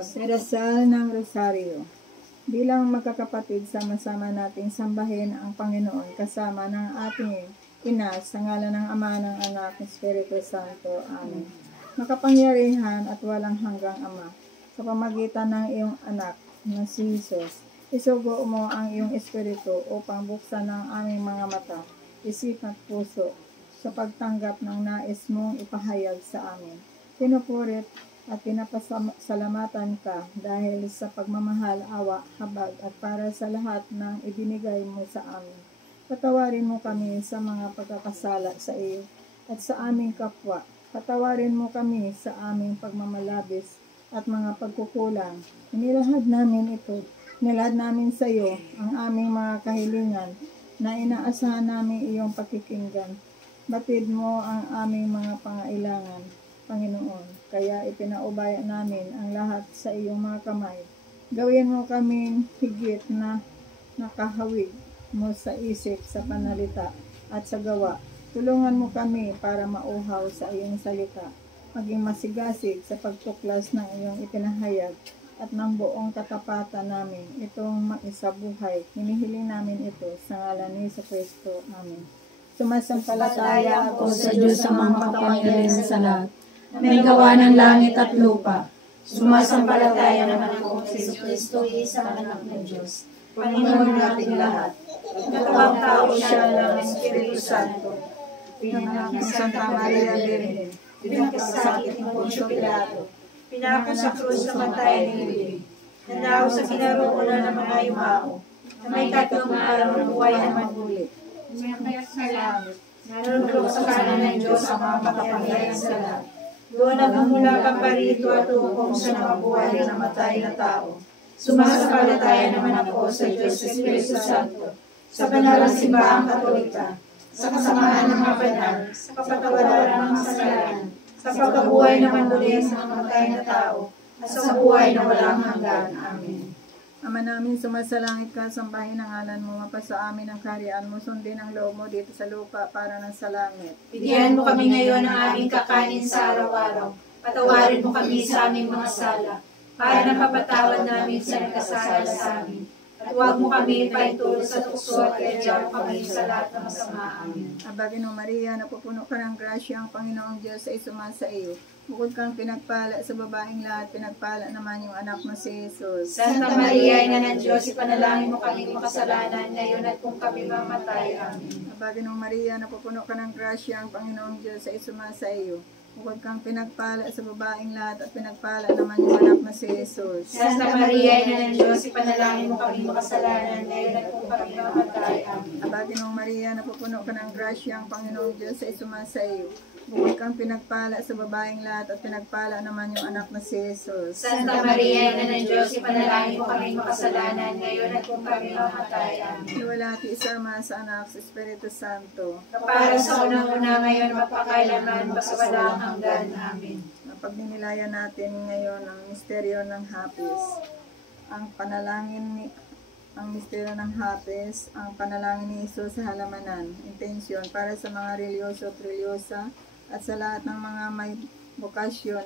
Pagdarasal ng Rosaryo. Bilang magkakapatid, sama-sama nating sambahin ang Panginoon kasama ng ating Ina sa ngalan ng Ama, ng Anak, ng Espiritu Santo. Amen. Makapangyarihan at walang hanggang Ama, sa pamagitan ng iyong anak na si Jesus, isugo mo ang iyong Espiritu upang buksan ang aming mga mata, isip at puso sa pagtanggap ng nais mong ipahayag sa amin. Pinupurit at pinapasalamatan ka dahil sa pagmamahal, awa, habag at para sa lahat ng ibinigay mo sa amin. Patawarin mo kami sa mga pagkakasala sa iyo at sa aming kapwa. Patawarin mo kami sa aming pagmamalabis at mga pagkukulang. Inilahad namin sa iyo ang aming mga kahilingan na inaasahan namin iyong pakikinggan. Batid mo ang aming mga pangailangan, Panginoon. Kaya ipinaubaya namin ang lahat sa iyong mga kamay. Gawin mo kaming higit na nakahawig mo sa isip, sa panalita at sa gawa. Tulungan mo kami para mauhaw sa iyong salita, maging masigasig sa pagtuklas ng iyong ipinahayag at ng buong katapatan namin itong maisabuhay. Hinihiling namin ito sa ngalan ni Jesucristo. Amen. Sumasampalataya ako sa Diyos sa mga makapangyarihan sa lahat, na may gawa ng langit at lupa. Sumasampalataya naman ako sa Jesucristo, isang anak ng Diyos, Panginoon nating lahat. Katawang tao siya ng Espiritu Santo, pinanganak ng Santa Maria Virgen, pinagkasakit ng Poncio Pilato, pinako sa krus na matay ng libing, nandaw sa kinaroonan ng mga yumao, na may tatlong araw ng buhay na maguli. Sumaya't sa langit, narunod sa kanan ng Diyos ang mga makapangyarihan sa lahat. Doon nagmumula kang parito at hukom sa nakabuhay na namatay na tao. Sumasampalataya naman ako sa Diyos sa Espiritu Santo, sa banal na simbahang Katolika, sa kasamaan ng mga banal, sa kapatawaran ng mga kasalanan, sa pagkabuhay naman muli sa namatay na tao, at sa buhay na walang hanggan. Amen. Ama namin, sumasalangit ka, sambahin ang ngalan mo, mapasa amin ang kaharian mo, sundin ang loob mo dito sa lupa para ng sa langit. Bigyan mo kami ngayon ng aming kakanin sa araw-araw. Patawarin mo kami sa aming mga sala, para napapatawad namin sa nagkasala sa amin. At huwag mo kami paitulog sa tukso at iadya mo kami sa lahat ng masama. Amen. Aba, Ginong Maria, napupuno ka ng grasya, ang Panginoong Diyos ay sumasa iyo. Bukod kang pinagpala sa babaeng lahat, pinagpala naman yung anak mo si Jesus. Santa Maria, Ina ng Diyos, ipanalangin mo kami makasalanan ngayon at kung kami mamatay. Amen. Aba, Ginong Maria, napupuno ka ng grasya, ang Panginoong Diyos ay sumasa iyo. Bukod kang pinagpala sa babaeng lahat at pinagpala naman yung anak na si Jesus. Santa Maria, Ina ng Diyos, ipanalangin mo kami makasalanan ngayon at kung kami mamatay. Amen. Aba, Ginong Maria, napupuno ka ng grasya, ang Panginoong Diyos ay sumasa iyo. Bukod kang pinagpala sa babaeng lahat at pinagpala naman yung anak na si Jesus. Santa Maria, Ina ng Diyos, ipanalangin mo kami makasalanan ngayon at kung kami mamatay. Amen. Iwalati sa Ama, sa Anak, sa Espiritu Santo. Para sa unang-una ngayon, magpakailanman, walang hanggan. Amen. Pagninilaya natin ngayon ang misteryo ng hapis. Ang misteryo ng hapis, ang panalangin ni Jesus sa halamanan. Intensyon para sa mga religyoso at religyosa at sa lahat ng mga may bokasyon,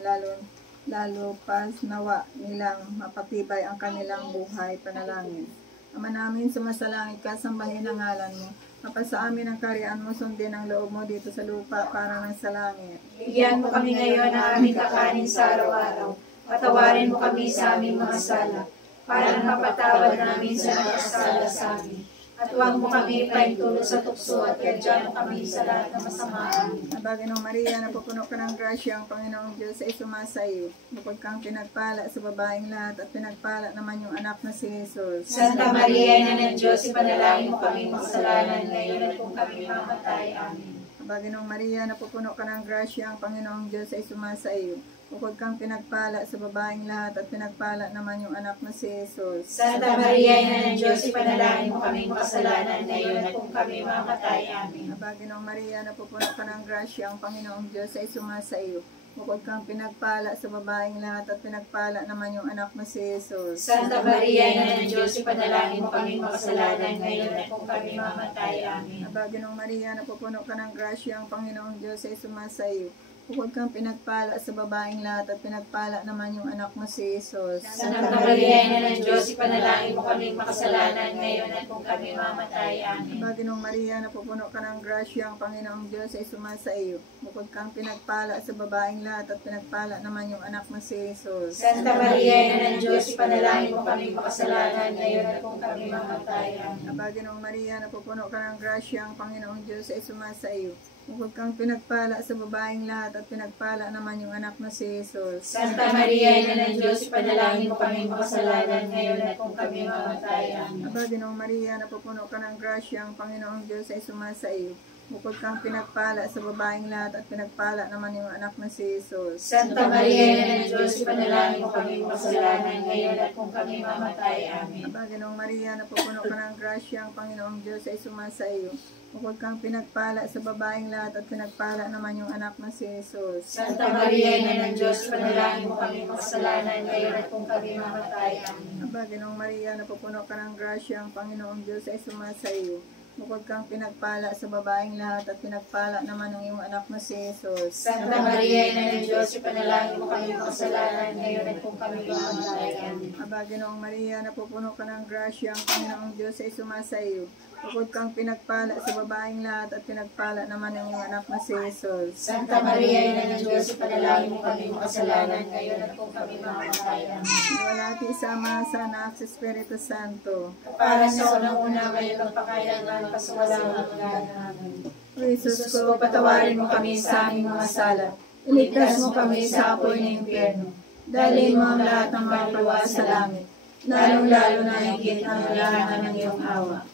lalo pas nawa nilang mapatibay ang kanilang buhay. Panalangin. Ama namin, sumasalangit ka, sambahin ang ngalan mo. Mapasa amin ang kaharian mo, sundin ang loob mo dito sa lupa para ng sa langit. Bigyan mo kami ngayon ng aming kakanin sa araw-araw. Patawarin mo kami sa aming mga sala, para napapatawad namin sa nagkasala sa amin. At huwag mo kami paintulog sa tukso at iadya mo kami sa lahat ng masama. Aba, Ginong Maria, napupuno ka ng grasya, ang Panginoong Diyos ay sumasa iyo. Bukod kang pinagpala sa babaeng lahat at pinagpala naman yung anak na si Jesus. Santa Maria, Ina ng Diyos, ipanalangin mo kami makasalanan ngayon at kung kami mamatay. Amen. Aba, Ginong Maria, napupuno ka ng grasya, ang Panginoong Diyos ay sumasa iyo. Bukod kang pinagpala sa babaeng lahat at pinagpala naman yung anak na si Jesus. Santa Maria, Ina ng Diyos, ipanalangin mo kami makasalanan ngayon at kung kami mamatay. Amen. Aba, Ginong Maria, napupuno ka ng grasya, ang Panginoong Diyos ay sumasa iyo. Bukod kang pinagpala sa babaeng lahat at pinagpala naman yung anak na si Jesus. Santa Maria, Ina ng Diyos, ipanalangin mo kami makasalanan ngayon at kung kami mamatay. Amen. Aba, Ginong Maria, napupuno ka ng grasya, ang Panginoong Diyos ay sumasa iyo. Bukod kang pinagpala sa babaeng lahat at pinagpala naman yung anak mo si Jesus. Santa Maria, Ina ng Diyos, ipanalangin mo kaming makasalanan ngayon at kung kami mamatay. Amen. Aba, Ginoong Maria, napupuno ka ng grasya, ang Panginoong Diyos ay sumasa iyo. Bukod kang pinagpala sa babaeng lahat at pinagpala naman yung anak mo si Jesus. Santa Maria, Ina ng Diyos, ipanalangin mo kaming makasalanan ngayon at kung kami mamatay. Amen. Aba, Ginoong Maria, napupuno ka ng grasya, ang Panginoong Diyos ay sumasa iyo. Bukod kang pinagpala sa babaeng lahat at pinagpala naman yung anak mo si Jesus. Santa Maria, Ina ng Diyos, ipanalangin mo kaming makasalanan ngayon at kung kami mamatay. Amen. Aba, Ginoong Maria, napupuno ka ng grasya, ang Panginoong Diyos ay sumasa iyo. Bukod kang pinagpala sa babaeng lahat at pinagpala naman yung anak mo si Jesus. Santa Maria, Ina ng Diyos, ipanalangin mo kaming makasalanan ngayon at kung kami mamatay. Amen. Aba, Ginoong Maria, napupuno ka ng grasya, ang Panginoong Diyos ay sumasa iyo. Bukod kang pinagpala sa babaeng lahat at pinagpala naman yung anak mo si Jesus. Santa Maria, Ina ng Diyos, ipanalangin mo kaming makasalanan ngayon at kung kami mamatay. Amen. Aba, Ginoong Maria, napupuno ka ng grasya, ang Panginoong Diyos ay sumasa iyo. Bukod kang pinagpala sa babaeng lahat at pinagpala naman ng iyong anak mo si Jesus. Santa Maria, Ina ng Diyos, ipanalangin mo kaming makasalanan ngayon at kung kami mamatay. Amen. Aba, Ginoong Maria, napupuno ka ng grasya, ang Panginoong Diyos ay sumasa iyo. Bukod kang pinagpala sa babaeng lahat at pinagpala naman ng iyong anak mo si Jesus. Santa Maria, Ina ng Diyos, ipanalangin mo kaming makasalanan ngayon at kung kami mamatay. Amen. Iwalati sa Ama, sa Anak, sa Espiritu Santo. Para sa unang-una ngayon ang pakailanman pa sa walang hanggan. Amen. O Jesus Jesus ko, patawarin mo kami sa aming mga sala. Iligtas mo kami sa apoy ng impyerno. Dalhin mo ang lahat ng mga luwas sa langit, lalong-lalo na higit ang kailangan ng iyong awa.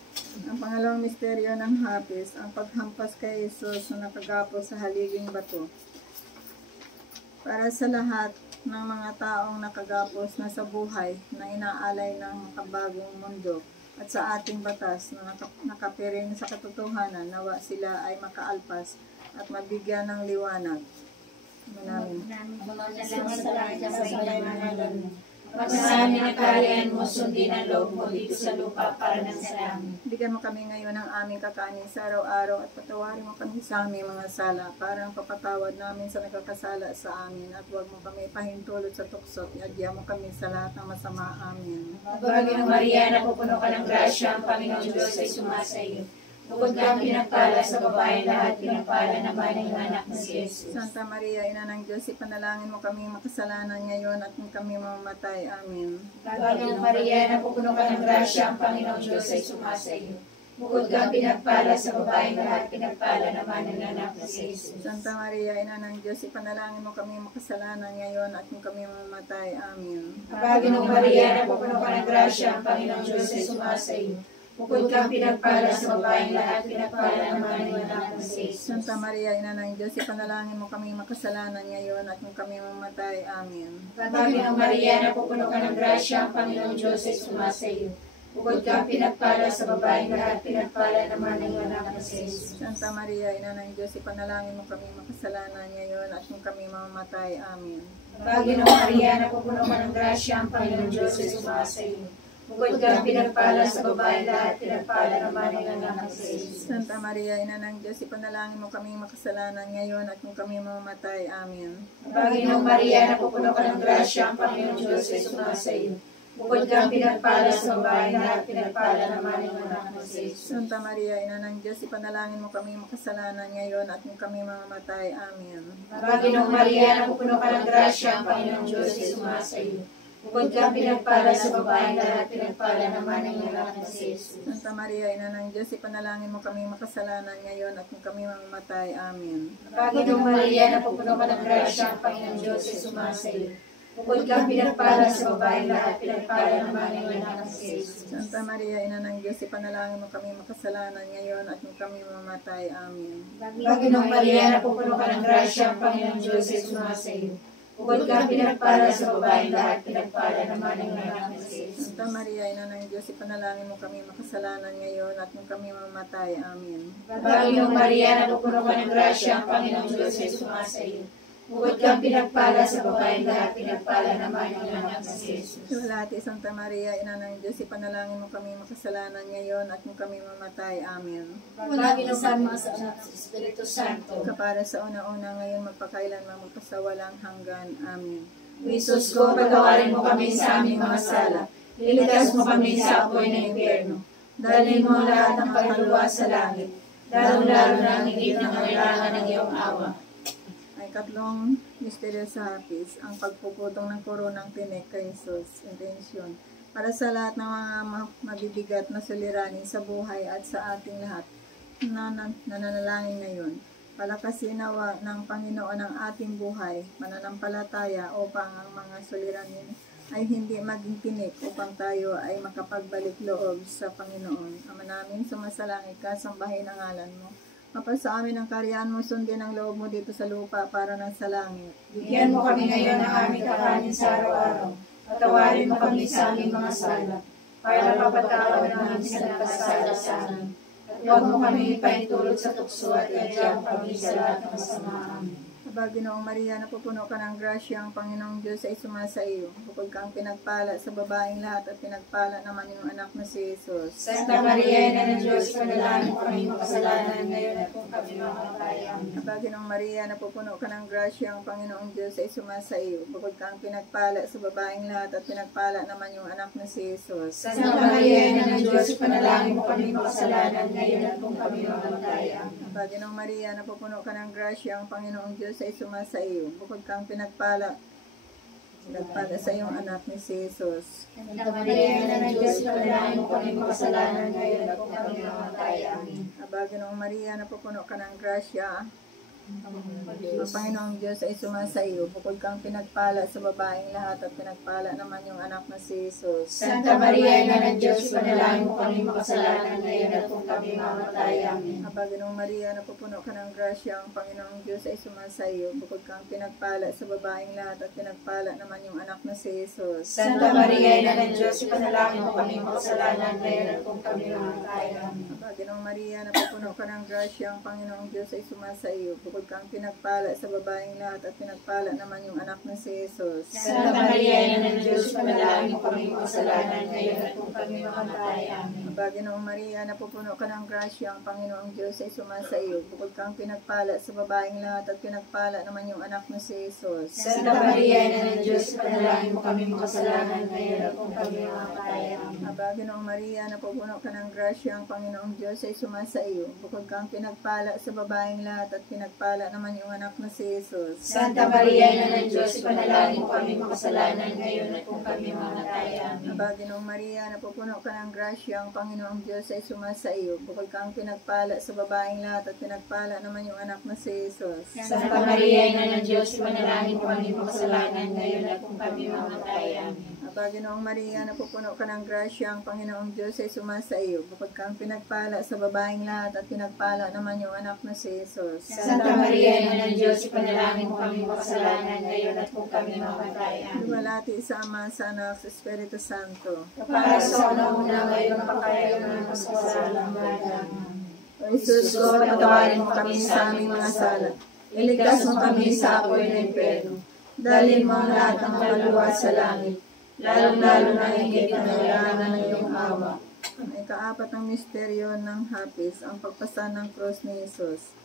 Ang pangalawang misteryo ng hapis, ang paghampas kay Jesus na nakagapos sa haliging bato. Para sa lahat ng mga taong nakagapos na sa buhay na inaalay ng makabagong mundo at sa ating batas na nakapiring sa katotohanan, nawa sila ay makaalpas at mabigyan ng liwanag. Manalangin. Salamat sa langit sa salamat mo. Pagsasamin ang kaharian mo, sundin ang loob mo dito sa lupa para ng sa amin. Bigyan mo kami ngayon ng aming kakanin sa araw-araw at patawarin mo kami sa aming mga sala para ang papatawad namin sa nagkakasala sa amin at huwag mo kami pahintulot sa tukso at iadya mo kami sa lahat ng masama. Amen. Pagbagang Maria, napupuno ka ng grasya, ang Panginoong Diyos ay sumasa iyo. Bukod kang pinagpala sa babae lahat, pinagpala naman ang anak na si Jesus. Santa Maria, Ina ng Diyos, ipanalangin mo kami makasalanan ngayon at kung kami mamamatay. Amen. Pagbagang Maria, napupuno ka ng grasya, ang Panginoong Diyos ay sumasa iyo. Bukod kang pinagpala sa babae lahat, pinagpala naman ang anak na si Jesus. Santa Maria, Ina ng Diyos, ipanalangin mo kami makasalanan ngayon at kung kami mamamatay. Amen. Pagbagang Maria, napupuno ka ng grasya, ang Panginoong Diyos ay sumasa iyo. Bukod kang pinagpala sa babaeng lahat, pinagpala naman ang anak na si Jesus. Santa Maria, Ina ng Diyos, ipanalangin mo kami makasalanan ngayon at kung kami mamamatay. Amen. Pagbagang Maria, napupuno ka ng grasya, ang Panginoong Diyos ay sumasa iyo. Bukod kang pinagpala sa babaeng lahat, pinagpala naman ang anak na si Jesus. Santa Maria, Ina ng Diyos, ipanalangin mo kami makasalanan ngayon at kung kami mamamatay. Amen. Pagbagang Maria, napupuno ka ng grasya, ang Panginoong Diyos ay sumasa iyo. Bukod kang pinagpala sa babae lahat, pinagpala naman ang anak na si Jesus. Santa Maria, Ina ng Diyos, ipanalangin mo kami makasalanan ngayon at kung kami mamamatay. Amen. Pagbagang Maria, napupuno ka ng grasya, ang Panginoong Diyos ay sumasa iyo. Bukod kang pinagpala sa babae lahat, pinagpala naman ang anak na si Jesus. Santa Maria, Ina ng Diyos, ipanalangin mo kami makasalanan ngayon at kung kami mamamatay. Amen. Pagbagang Maria, napupuno ka ng grasya, ang Panginoong Diyos ay sumasa iyo. Bukod kang pinagpala sa babae lahat, pinagpala naman ang anak na si Jesus. Santa Maria, Ina ng Diyos, ipanalangin mo kami makasalanan ngayon at kung kami mamamatay. Amen. Pagbagang Maria, napupuno ka ng grasya, ang Panginoong Diyos ay sumasa iyo. Bukod kang pinagpala sa babae lahat, pinagpala naman ang anak na si Jesus. Santa Maria, Ina ng Diyos, ipanalangin mo kami makasalanan ngayon at kung kami mamamatay. Amen. Pagbagang Maria, napupuno ka ng grasya, ang Panginoong Diyos ay sumasa iyo. Bukod kang pinagpala sa babae lahat, pinagpala naman ang anak na si Jesus. Santa Maria, Ina ng Diyos, ipanalangin mo kami makasalanan ngayon at kung kami mamamatay. Amen. Pagbagang Maria, napupuno ka ng grasya, ang Panginoong Diyos ay sumasa iyo. Bukod kang pinagpala sa babaeng lahat, pinagpala naman yung anak na si Jesus. Iwalhati Santa Maria, Ina ng Diyos, ipanalangin mo kami makasalanan ngayon at kung kami mamatay. Amen. Lagi ng sama sa anak sa Espiritu Santo. Kapara sa una-una ngayon, magpakailanman, magpasawalang hanggan. Amen. Jesus ko, patawarin mo kami sa aming mga sala. Iligtas mo kami sa apoy ng impyerno. Dalhin mo ang lahat ng kaluluwa sa langit, lalong-lalo na ang higit na kailangan ng iyong awa. Ay katlong misteryo sa hapis, ang pagpuputong ng koronang tinik kay Jesus. Intention. Para sa lahat ng mga mabibigat na suliranin sa buhay at sa ating lahat na nananalangin ngayon, palakasin nawa ng Panginoon ang ating buhay, mananampalataya upang ang mga suliranin ay hindi maging tinik upang tayo ay makapagbalik loob sa Panginoon. Ama namin, sumasalangit ka, sambahin ang ngalan mo. Mapasa amin ang karyan mo, sundin ang loob mo dito sa lupa para nasa langit. Bigyan mo kami ngayon ng aming kakanin sa araw-araw. Patawarin mo kami sa aming mga sala, para mapatawad namin sa nagkasala sa amin. At huwag mo kami ipaintulot sa tukso at iadya kami sa lahat ng masama. Amen. Aba, Ginoong Maria, napupuno ka ng grasya, ang Panginoong Diyos ay sumasa iyo. Bukod kang pinagpala sa babaeng lahat at pinagpala naman yung anak na si Jesus. Santa Maria, Ina ng Diyos, panalangin mo kami makasalanan ngayon at kung kami mamatay. Amen. Aba, Ginoong Maria, napupuno ka ng grasya, ang Panginoong Diyos ay sumasa iyo. Bukod kang pinagpala sa babaeng lahat at pinagpala naman yung anak na si Jesus. Santa Maria, Ina ng Diyos, panalangin mo kami makasalanan ngayon at kung kami mamatay. Amen. Aba, Ginoong Maria, napupuno ka ng grasya, ang Panginoong Diyos ay sumasa iyo. Bukod kang pinagpala sa iyong anak ni si Jesus. Santa Maria, Ina ng Diyos, panalangin mo kami makasalanan ngayon at kung kami mamatay. Amen. Aba, Ginoong Maria, napupuno ka ng grasya, ang Panginoong Diyos ay sumasa iyo. Bukod kang pinagpala sa babaeng lahat at pinagpala naman yung anak na si Jesus. Santa Maria, Ina ng Diyos, panalangin mo kami makasalanan ngayon at kung kami mamatay. Amen. Aba, Ginoong Maria, napupuno ka ng grasya, ang Panginoong Diyos ay sumasa iyo. Bukod kang pinagpala sa babaeng lahat at pinagpala naman yung anak na si Jesus. Santa Maria, Ina ng Diyos, panalangin mo kami makasalanan ngayon at kung kami mamatay. Amen. Aba, Ginoong Maria, napupuno ka ng grasya, ang Panginoong Diyos ay sumasa iyo. Bukod kang pinagpala sa babaeng lahat at pinagpala naman yung anak na si Jesus. Santa Maria, Ina ng Diyos, panalangin mo kami makasalanan ngayon at kung kami mamatay. Amen. Aba, Ginoong Maria, napupuno ka ng grasya, ang Panginoong Diyos ay sumasa iyo. Bukod kang pinagpala sa babaeng lahat at pinagpala naman yung anak na si Jesus. Santa Maria, Ina ng Diyos, panalangin mo kami makasalanan ngayon at kung kami mamatay. Amen. Aba, Ginoong Maria, napupuno ka ng grasya, ang Panginoong Diyos ay sumasa iyo. Bukod kang pinagpala sa babaeng lahat at pinagpala naman yung anak na si Jesus. Santa Maria, Ina ng Diyos, panalangin mo kami makasalanan ngayon at kung kami mamatay. Amen. Aba, Ginoong Maria, napupuno ka ng grasya, ang Panginoong Diyos ay sumasa iyo. Bukod kang pinagpala sa babaeng lahat at pinagpala naman yung anak na si Jesus. Santa Maria, Ina ng Diyos, panalangin mo kami makasalanan ngayon at kung kami mamatay. Amen. Aba, Ginoong Maria, napupuno ka ng grasya, ang Panginoong Diyos ay sumasa iyo. Bukod kang pinagpala sa babaeng lahat at pinagpala naman yung anak na si Jesus. Santa Maria, Ina ng Diyos, panalangin mo kami makasalanan ngayon at kung kami mamatay. Amen. Lumalati sa Ama, sa Anak, sa Espiritu Santo. Para sa una-una ngayon, pakailan ng masasalang Amen. O Jesus, ko, patawarin mo kami sa aming mga sala. Iligtas mo kami sa apoy ng impyerno. Dalhin mo ang lahat ng kaluluwa sa langit, lalong-lalo na higit na kailangan ng iyong awa. Ang ikaapat ng misteryo ng hapis, ang pagpasan ng krus ni Jesus.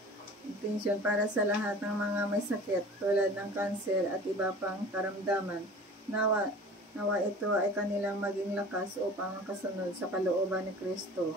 Intention para sa lahat ng mga may sakit tulad ng kanser at iba pang karamdaman. Nawa ito ay kanilang maging lakas upang makasunod sa kalooban ni Kristo.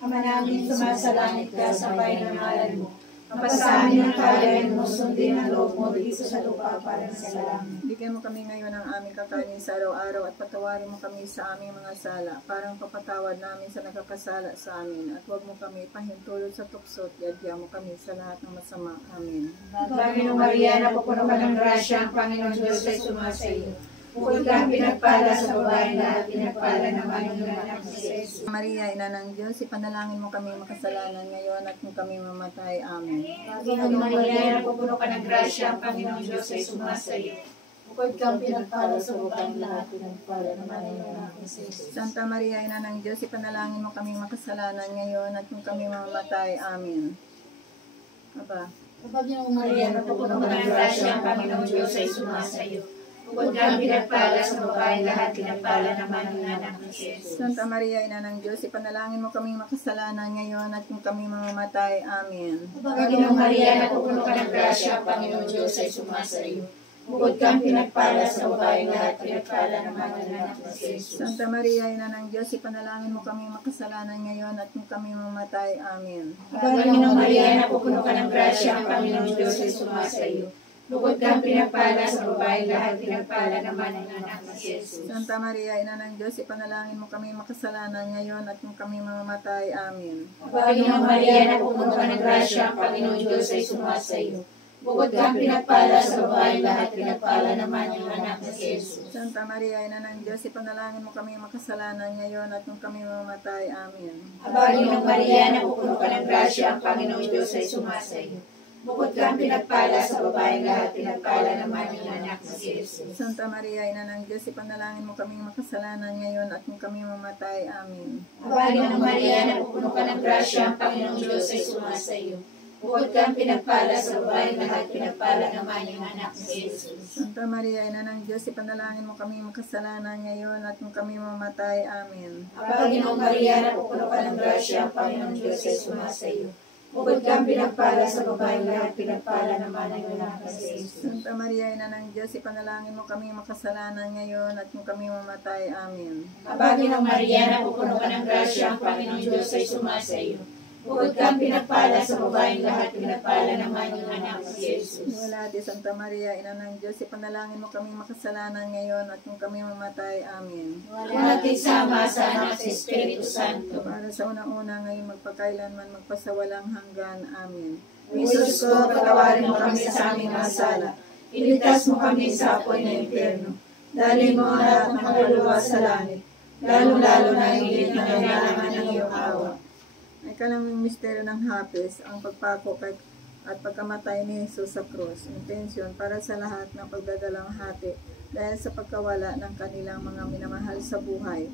Ama namin, sumasalangit ka, sambahin ang ngalan mo. Mapasanin ang kalooban mo, sundin ang loob mo dito sa lupa para sa langit. Bigyan mo kami ngayon ng aming kakanin sa araw-araw at patawarin mo kami sa aming mga sala, parang papatawad namin sa nakakasala sa amin. At huwag mo kami pahintulot sa tukso at iadya mo kami sa lahat ng masama. Amen. Panginoong Maria, napupuno ka ng grasya, ang Panginoong Diyos ay sumasa iyo. Bukod kang pinagpala sa babaeng lahat, pinagpala naman yung anak ni Jesus. Maria, Ina ng Diyos, ipanalangin mo kami makasalanan ngayon at kung kami mamatay. Amen. Panginoong Maria, napupuno ka ng grasya, ang Panginoong Diyos ay sumasa iyo. Bukod kang pinagpala sa babaeng lahat, pinagpala naman yung anak ni Jesus. Santa Maria, Ina ng Diyos, ipanalangin mo kami makasalanan ngayon at kung kami mamatay. Amen. Aba, Kapag Maria, napupuno ka ng grasya, ang Panginoong Diyos ay sumasa iyo. Bukod kang pinagpala sa babae lahat, pinagpala naman ang anak ni Jesus. Santa Maria, Ina ng Diyos, ipanalangin mo kaming makasalanan ngayon at kung kami mamamatay. Amen. Panginoong Maria, napupuno ka ng grasya, ang Panginoong Diyos ay sumasa iyo. Bukod kang pinagpala sa babae lahat, pinagpala naman ang anak ni Jesus. Santa Maria, Ina ng Diyos, ipanalangin mo kaming makasalanan ngayon at kung kami mamamatay. Amen. Panginoong Maria, napupuno ka ng grasya, ang Panginoong Diyos ay sumasa iyo. Bukod kang pinagpala sa babae lahat, pinagpala naman ang anak ni Jesus. Santa Maria, Ina ng Diyos, ipanalangin mo kaming makasalanan ngayon at kung kami mamamatay. Amen. Panginoong Maria, napupuno ka ng grasya, ang Panginoong Diyos ay sumasa iyo. Bukod kang pinagpala sa babae lahat, pinagpala naman ang anak ni Jesus. Santa Maria, Ina ng Diyos, ipanalangin mo kaming makasalanan ngayon at kung kami mamamatay. Amen. Panginoong Maria, napupuno ka ng grasya, ang Panginoong Diyos ay sumasa iyo. Bukod kang pinagpala sa babae lahat, pinagpala naman ang anak ni Jesus. Santa Maria, Ina ng Diyos, ipanalangin mo kaming makasalanan ngayon at kung kami mamatay. Amen. Panginoong Maria, napupuno ka ng grasya, ang Panginoong Diyos ay sumasa iyo. Bukod kang pinagpala sa babae lahat, pinagpala naman ang anak ni Jesus. Santa Maria, Ina ng Diyos, ipanalangin mo kaming makasalanan ngayon at kung kami mamatay. Amen. Panginoong Maria, napupuno ka ng grasya, ang Panginoong Diyos ay sumasa iyo. Bukod kang pinagpala sa babae lahat, pinagpala naman ang anak ni Jesus. Santa Maria, Ina ng Diyos, ipanalangin mo kaming makasalanan ngayon at kung kami mamatay. Amen. Panginoong Maria, napupuno ka ng grasya, ang Panginoong Diyos ay sumasa iyo. Bukod kang pinagpala sa babae lahat, pinagpala naman ang anak ni Jesus. Wala di Santa Maria, Ina ng Diyos, ipanalangin mo kaming makasalanan ngayon at kung kami mamatay. Amen. Walang sama sa anak sa Espiritu Santo. Para sa unang-una ngayon magpakailanman magpasawalang hanggan. Amen. Jesus ko, patawarin mo kami sa aming mga sala. Iligtas mo kami sa apoy na impyerno. Dalhin mo ang lahat ng kaluluwa sa langit, lalo-lalo na ang higit na kailangan ng iyong awa. Ay kalaming misteryo ng hapis, ang pagpako at pagkamatay ni Jesus sa krus. Intensyon para sa lahat ng pagdadalang hati dahil sa pagkawala ng kanilang mga minamahal sa buhay.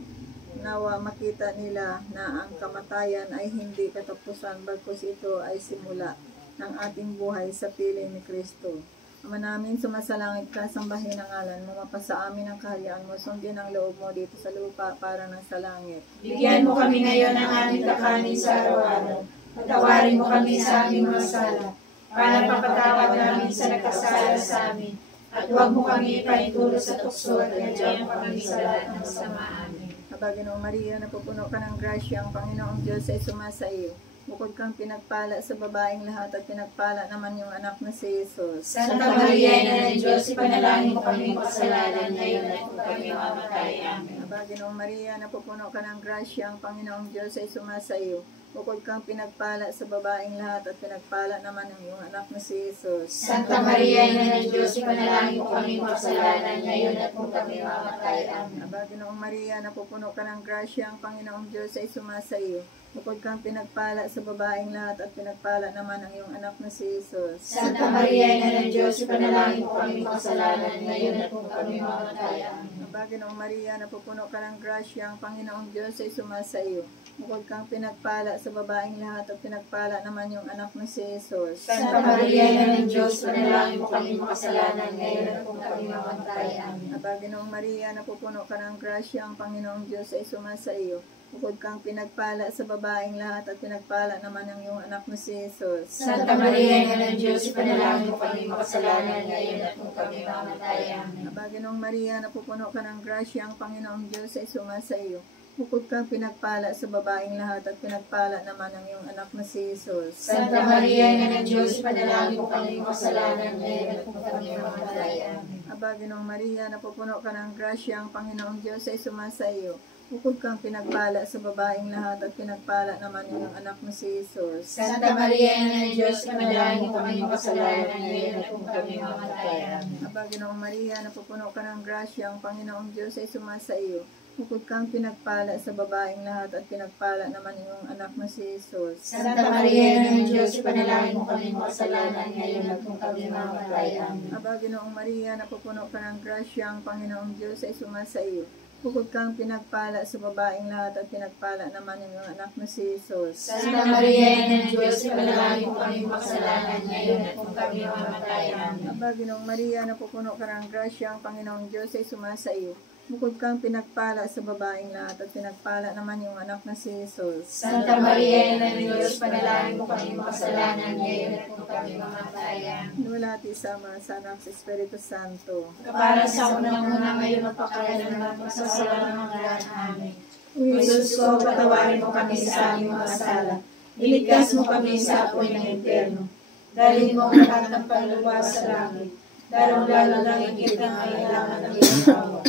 Nawa makita nila na ang kamatayan ay hindi katapusan, bagkus ito ay simula ng ating buhay sa piling ni Kristo. Ama namin, sumasalangit ka, sambahin ang ngalan mo, mapasa amin ang kaharian mo, sundin ang loob mo dito sa lupa para ng sa langit. Bigyan mo kami ngayon ng aming kakanin sa araw-araw. Patawarin mo kami sa aming mga sala, para papatawad namin sa nagkasala sa amin. At huwag mo kami ipaintulot sa tukso at ganyan kami sa lahat ng sama. Amen. Panginoong Maria, napupuno ka ng grasya, ang Panginoong Diyos ay sumasa iyo. Bukod kang pinagpala sa babaeng lahat at pinagpala naman yung anak na si Jesus. Santa Maria, Ina ng Diyos, ipanalangin mo kami kasalanan ngayon at kung kami mamatay. Amen. Panginoong Maria, napupuno ka ng grasya, ang Panginoong Diyos ay sumasa iyo. Bukod kang pinagpala sa babaeng lahat at pinagpala naman ang iyong anak na si Jesus. Santa Maria, Ina ng Diyos, ipanalangin mo kami kasalanan ngayon at kung kami mamatay. Amen. Panginoong Maria, napupuno ka ng grasya, ang Panginoong Diyos ay sumasa iyo. Bukod kang pinagpala sa babaeng lahat at pinagpala naman ang iyong anak na si Jesus. Santa Maria, Ina ng Diyos, ipanalangin mo kami kasalanan ngayon at kung kami mamatay. Amen. Panginoong Maria, napupuno ka ng grasya, ang Panginoong Diyos ay sumasa iyo. Bukod kang pinagpala sa babaeng lahat at pinagpala naman yung anak na si Jesus. Santa Maria, Ina ng Diyos, ipanalangin mo kami makasalanan ngayon at kung kami mamatay. Amen. Panginoong Maria, napupuno ka ng grasya, ang Panginoong Diyos ay sumasa iyo. Bukod kang pinagpala sa babaeng lahat at pinagpala naman ang iyong anak na si Jesus. Santa Maria, Ina ng Diyos, ipanalangin mo kami makasalanan ngayon at kung kami mamatay. Amen. Panginoong Maria, napupuno ka ng grasya, ang Panginoong Diyos ay sumasa iyo. Bukod kang pinagpala sa babaeng lahat at pinagpala naman ang iyong anak na si Jesus. Santa Maria, Ina ng Diyos, ipanalangin mo kami makasalanan ngayon at kung kami mamatay. Amen. Panginoong Maria, napupuno ka ng grasya, ang Panginoong Diyos ay sumasa iyo. Bukod kang pinagpala sa babaeng lahat at pinagpala naman yung anak mo si Jesus. Santa Maria, Ina ng Diyos, ipanalangin mo kami makasalanan ngayon at kung kami mamatay. Amen. Panginoong Maria, napupuno ka ng grasya, ang Panginoong Diyos ay sumasa iyo. Bukod kang pinagpala sa babaeng lahat at pinagpala naman yung anak mo si Jesus. Santa Maria, Ina ng Diyos, ipanalangin mo kami makasalanan ngayon at kung kami mamatay. Amen. Panginoong Maria, napupuno ka ng grasya, ang Panginoong Diyos ay sumasa iyo. Bukod kang pinagpala sa babaeng lahat at pinagpala naman yung anak na si Jesus. Santa Maria, Ina ng Diyos, ipanalangin mo kami makasalanan ngayon at kung kami mamatayan. Aba, Ginoong Maria, napupuno ka ng grasya, ang Panginoong Diyos ay sumasa iyo. Bukod kang pinagpala sa babaeng lahat at pinagpala naman yung anak na si Jesus. Santa Maria, Ina ng Diyos, panalangin mo kami makasalanan ngayon at kung kami mamatayan. Lumulati sa Ama, sa Anak, sa Espiritu Santo. Kapara sa unang-una ngayon at pakailanman magsasalang hanggan. Amen. O Jesus ko, patawarin mo kami sa aming mga sala. Iligtas mo kami sa apoy ng impyerno. Dalhin mo ang lahat ng panluwas sa langit. Lalong-lalo ng higit ng kailangan ng iyong awa.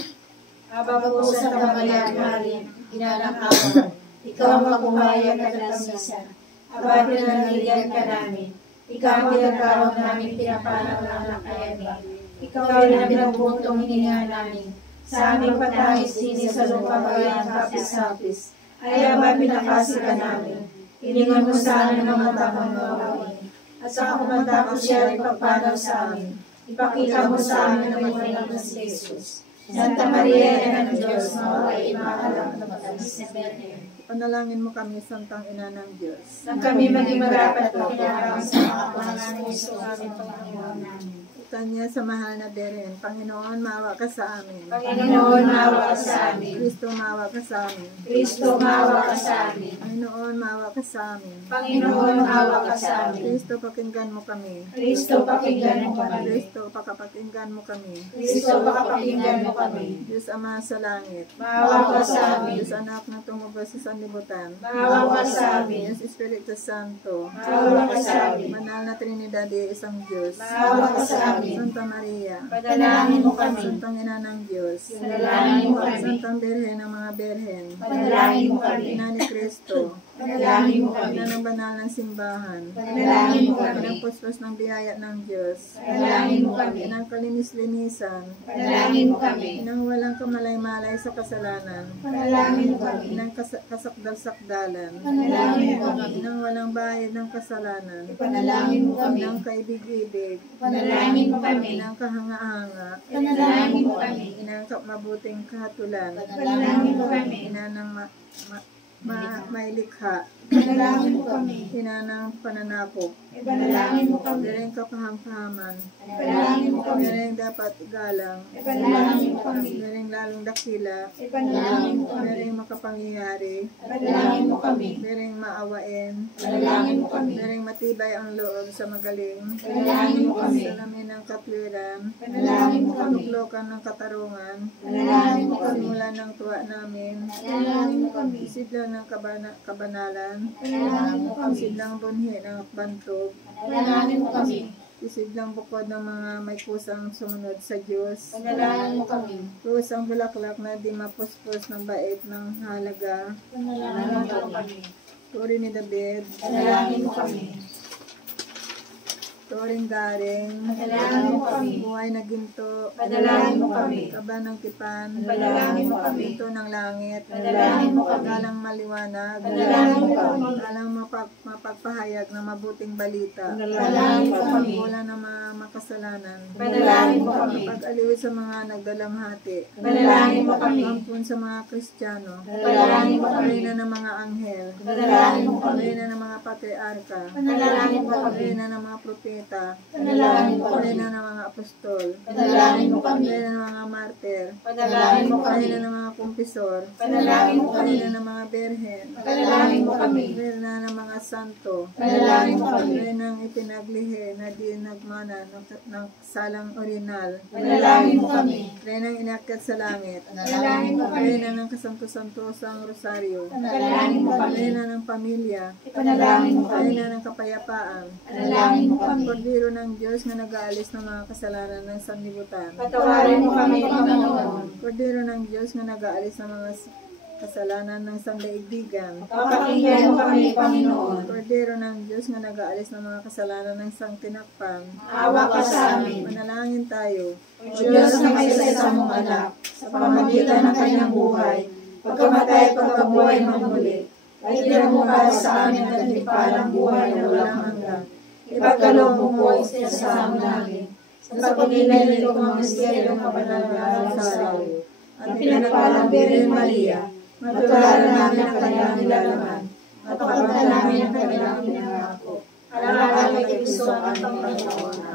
Aba po sa Maria, Maria, Ina ng awa, ikaw ang mabuhay at kalasisan. Aba, pinanangilian ka namin. Ikaw ang pinagkawang namin pinapalang ng anak kayami. Ikaw rin ang pinagbutong hininga namin. Sa aming patahis-sinis sa lupa bayang hapis-hapis. Ay aba, pinakasi ka namin. Hiningan mo sa amin ang mga tamang mawain. At sa kumantapos siya ay pagpanaw sa amin. Ipakita mo sa amin ang mga ng Jesus. Santa Maria, Ina ng Diyos, mawaway maalam na matalis na Bethlehem. Panalangin mo kami, Santang Ina ng Diyos. Nang kami maging marapat na kinakawang sa mga pangalan ng Isus, aming Panginoon namin. Kanya sa mahal na Beren, Panginoon, maawa ka sa amin. Panginoon, maawa ka sa amin. Kristo, maawa ka sa amin. Kristo, maawa ka sa amin. Panginoon, maawa ka sa amin. Panginoon, maawa ka sa amin. Kristo, pakinggan mo kami. Kristo, pakinggan mo kami. Kristo, pakapakinggan mo kami. Kristo, pakapakinggan mo kami. Diyos Ama sa langit. Maawa ka sa amin. Diyos Anak na tumubos sa sanlibutan. Maawa ka sa amin. Diyos Espiritu Santo. Maawa ka sa amin. Banal na Trinidad, isang Diyos. Maawa ka sa amin. Santa Maria. Panalangin mo kami. Santang Ina ng Diyos. Panalangin mo kami. Santang Birhen ng mga Birhen. Panalangin mo kami. Ina ni Kristo. Panalangin mo kami. Ina ng banal ng simbahan. Panalangin mo kami. Inang puspos ng biyaya ng Diyos. Panalangin mo kami. Inang kalinis-linisan. Panalangin mo kami. Inang walang kamalay-malay sa kasalanan. Panalangin mo kami. Inang kasakdal-sakdalan. Panalangin mo kami. Inang walang bayad ng kasalanan. Panalangin mo kami. Inang kaibig-ibig. Panalangin mo kami. Inang kahanga-hanga. Panalangin mo kami. Inang mabuting kahatulan. Panalangin mo kami. Inang mailikha. Panalangin mo kami. Inang pananakop. Panalangin mo kami. Direng kapaham-pahaman. Panalangin mo kami. Direng dapat galang. Panalangin mo kami. Direng lalong dakila. Panalangin mo kami. Direng makapangyayari. Panalangin mo kami. Direng maawain. Panalangin mo kami. Direng matibay ang loob sa magaling. Panalangin mo kami. Salamin ng katwiran. Panalangin mo kami. Tuklokan ng katarungan. Panalangin mo kami. Simulan ng tuwa namin. Panalangin mo kami. Isidla ng kabanalan. Panalangin mo kami. Isidlang bunhi ng bantog. Panalangin mo kami. Isidlang bukod ng mga may kusang sumunod sa Diyos. Panalangin mo kami. Kusang bulaklak na di mapuspos ng bait ng halaga. Panalangin mo kami. Turi ni David. Panalangin mo kami. Turing garing. Panalangin mo kami. Buhay na ginto. Panalangin mo kami. Kaba ng tipan. Panalangin mo kami. Ginto ng langit. Panalangin mo kami. Galang maliwanag. Panalangin mo kami. Galang mapagpahayag ng mabuting balita. Panalangin mo kami. Wala na mga makasalanan. Panalangin mo kami. Pag-aliw sa mga nagdalamhati. Panalangin mo kami. Ampun sa mga Kristiyano. Panalangin mo kami. Reyna ng mga anghel. Panalangin mo kami. Reyna ng mga patriarka. Panalangin mo kami. Reyna ng mga propeta. Panalangin mo kami. Reyna ng mga apostol. Panalangin mo kami. Reyna ng mga martir. Panalangin mo kami. Reyna ng mga kumpisor. Panalangin mo kami. Reyna ng mga berhen. Panalangin mo kami. Reyna ng mga santo. Panalangin mo kami. Reyna ng ipinaglihi na di nagmana ng salang orinal. Panalangin mo kami. Reyna ng inakyat sa langit. Panalangin mo kami. Reyna ng kasanto-santosang rosaryo. Panalangin mo kami. Reyna ng pamilya. Panalangin mo kami. Reyna ng kapayapaan. Panalangin mo kami. Cordero ng Diyos na nag-aalis ng mga kasalanan ng sanlibutan. Patawarin mo kami, Panginoon. Cordero ng Diyos na nag-aalis ng mga kasalanan ng sandaigdigan. Papakinggan mo kami, Panginoon. Cordero ng Diyos na nag-aalis ng mga kasalanan ng sangtinakpan. Awa ka sa amin. Manalangin tayo. O Diyos na may isa mong anak, sa pamamagitan ng kanyang buhay, pagkamatay at pagkabuhay ng muli, ay tinamukha sa amin ang nagtipalang buhay na walang hanggan. Ipagkaloob mo po sa amin namin, sa pag-inay nito mga misteryong kabanal na Rosario, at pinagpalang Birhen Maria, matularan namin ang kanilang nilalaman, at kapagtan namin ang kanilang pinangako. Alalay kay Kristo ang aming Panginoon.